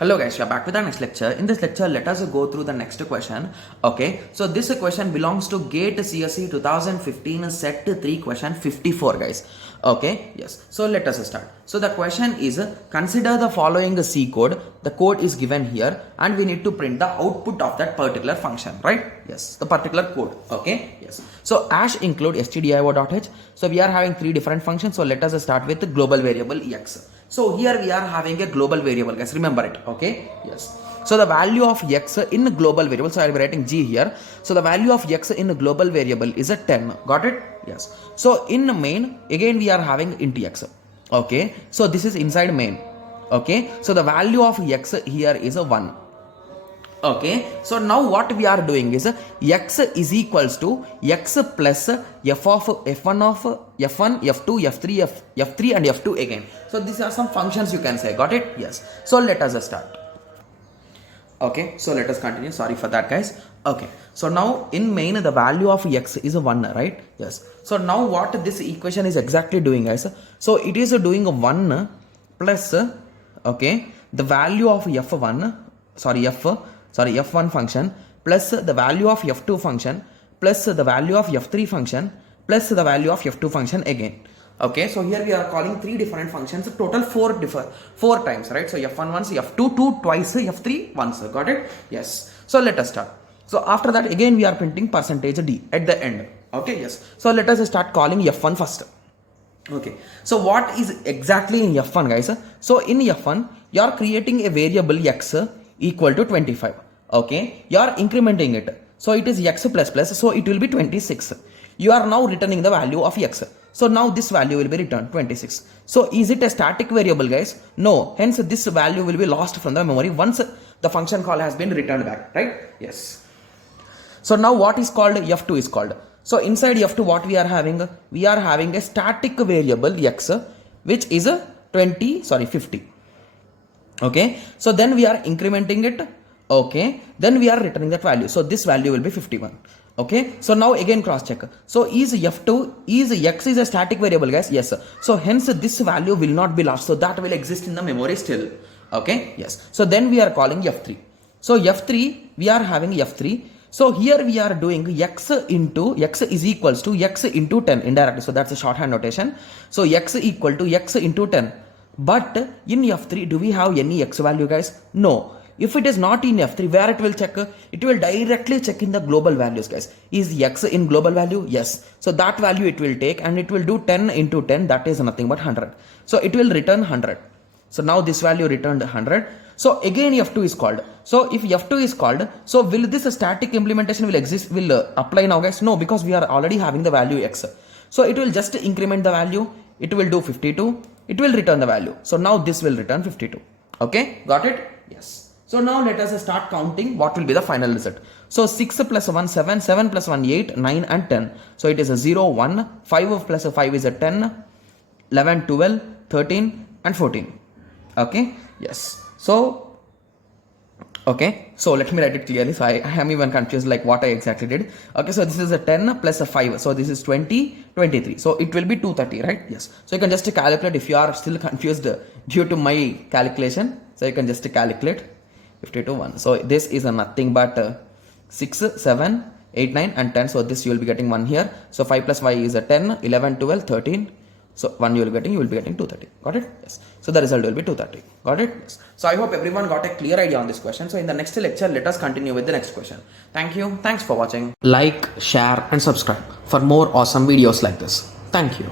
Hello guys, we are back with our next lecture. In this lecture, let us go through the next question. Okay, so this question belongs to GATE CSE 2015 set 3 question 54 guys. Okay, yes. So let us start. So the question is, consider the following C code. The code is given here and we need to print the output of that particular function, right? Yes, the particular code. Okay, yes. So hash include stdio.h. So we are having 3 different functions. So let us start with the global variable x. So here we are having a global variable guys, remember it, okay, yes. So the value of x in global variable, so I will be writing g here. So the value of x in global variable is a 10, got it, yes. So in main, again we are having int x, okay. So this is inside main, okay. So the value of x here is a 1. Okay, so now what we are doing is x is equals to x plus f of f1 of f1, f2, f3, f3 and f2 again. So these are some functions you can say, got it? Yes. So let us start. Okay, so let us continue. Sorry for that guys. Okay, so now in main the value of x is 1, right? Yes. So now what this equation is exactly doing guys? So it is doing 1 plus, okay, the value of f1, f1 function plus the value of f2 function plus the value of f3 function plus the value of f2 function again. Okay, so here we are calling 3 different functions, total 4 times, right? So f1 once, f2 2 twice, f3 once, got it? Yes. So let us start. So after that again we are printing %d at the end. Okay, yes. So let us start calling f1 first. Okay, so what is exactly in f1 guys? So in f1 you are creating a variable x equal to 25. Okay, you are incrementing it, so it is x plus plus, so it will be 26. You are now returning the value of x, so now this value will be returned 26. So is it a static variable guys? No, hence this value will be lost from the memory once the function call has been returned back, right? Yes. So now what is called f2 is called, so inside f2 what we are having a static variable x which is 50. Okay, so then we are incrementing it. Okay, then we are returning that value, so this value will be 51. Okay, so now again cross check. So is f2 is x is a static variable guys? Yes, so hence this value will not be lost, so that will exist in the memory still. Okay, yes. So then we are calling f3. So f3 we are having f3. So here we are doing x is equals to x into 10 indirectly, so that's a shorthand notation. So x equal to x into 10. But in f3 do we have any x value guys? No. If it is not in f3, where it will check? It will directly check in the global values guys. Is x in global value? Yes. So that value it will take and it will do 10 into 10, that is nothing but 100. So it will return 100. So now this value returned 100. So again f2 is called. So if f2 is called, so will this static implementation will apply now guys? No, because we are already having the value x. So it will just increment the value. It will do 52. It will return the value. So now this will return 52. Okay, got it? Yes. So now let us start counting what will be the final result. So 6 plus 1 7, 7 plus 1 8, 9 and 10. So it is a 0 1, 5 plus 5 is a 10, 11 12, 13 and 14. Okay, yes. So okay, so let me write it clearly. So I am even confused like what I exactly did. Okay, so this is a 10 plus a 5. So this is 20, 23. So it will be 230, right? Yes. So you can just calculate if you are still confused due to my calculation. So you can just calculate 52 1. So this is a nothing but 6, 7, 8, 9 and 10. So this you will be getting 1 here. So 5 plus 5 is a 10, 11, 12, 13. So 1 you will be getting 230. Got it? Yes. So the result will be 230. Got it? Yes. So I hope everyone got a clear idea on this question. So in the next lecture, let us continue with the next question. Thank you. Thanks for watching. Like, share and subscribe for more awesome videos like this. Thank you.